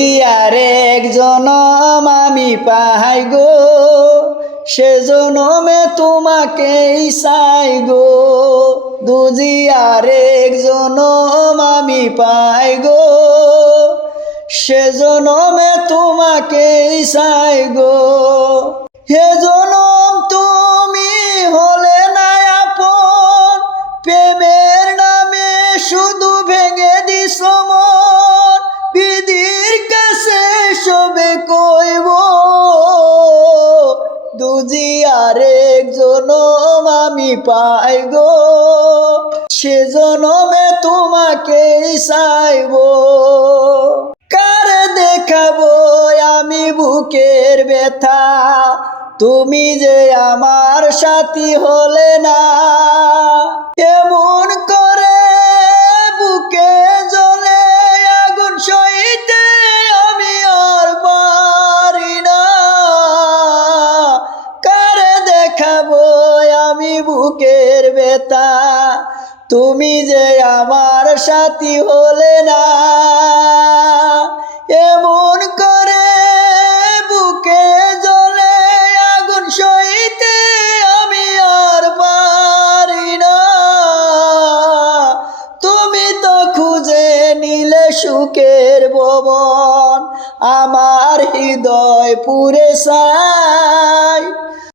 যদি আরেক জনম আমি পাই গো, সে জনমে তোমাকেই চাই গো। যদি আরেক জনম আমি পাই গো, সে জনমে তোমাকেই চাই গো। হে জনম তুমি হলে না আপন, প্রেমের নামে শুধু ভেঙে দিছ মন। বিধির কাছে সবে কইব, যদি আরেক জনম আমি পাই গো, সে জনমে তোমাকেই চাইব। কারে দেখাবো আমি বুকের ব্যথা, তুমি যে আমার সাথী হলে না। এমন করে বুকে জ্বলে আগুন সইতে আমি আর পারি না। কারে দেখাবো আমি বুকের ব্যথা, তুমি যে আমার সাথী হলে না। এমন করে বুকে জ্বলে আগুন সইতে আমি আর পারি না। তুমি তো খুঁজে নিলে সুখের ভবন, আমার হৃদয় পুরে চাই।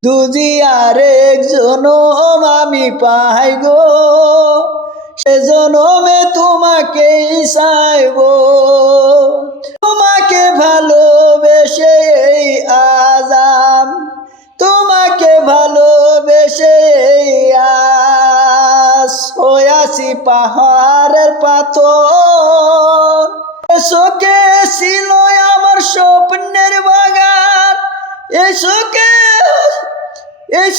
যদি আরেক জনম আমি পাই গো, সে জনমে তোমাকেই চাইব। তোমাকে ভালোবেসে এই আজাম, তোমাকে ভালোবেসে এই আজ হইয়াছি পাহাড়ের পাথর। শোকে ছিল আমার স্বপ্নের বাগান, এই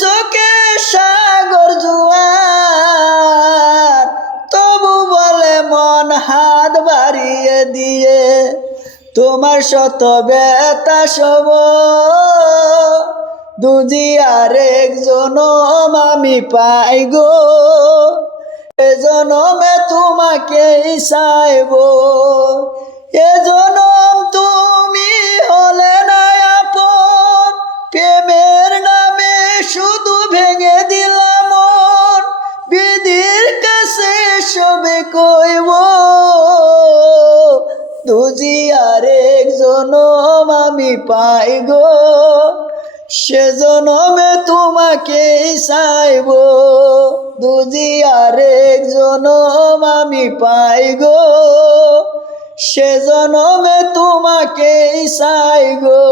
শোকে সাগর জোয়ার। তবু বলে মন হাত বাড়িয়ে দিয়ে, তোমার শত ব্যথা সব। যদি আরেক জনম আমি পাই গো, এ জনমে তোমাকেই চাইব। এ জনম তুমি হলে না আপন, প্রেমের নামে শুধু ভেঙে দিলাম মন। বিধির কাছে সবে কইব, যদি আরেক জনম আমি পাই গো, সে জনমে তোমাকেই চাইব। যদি আরেক জনম আমি পাই গো, সে জনমে তোমাকেই চাই গো।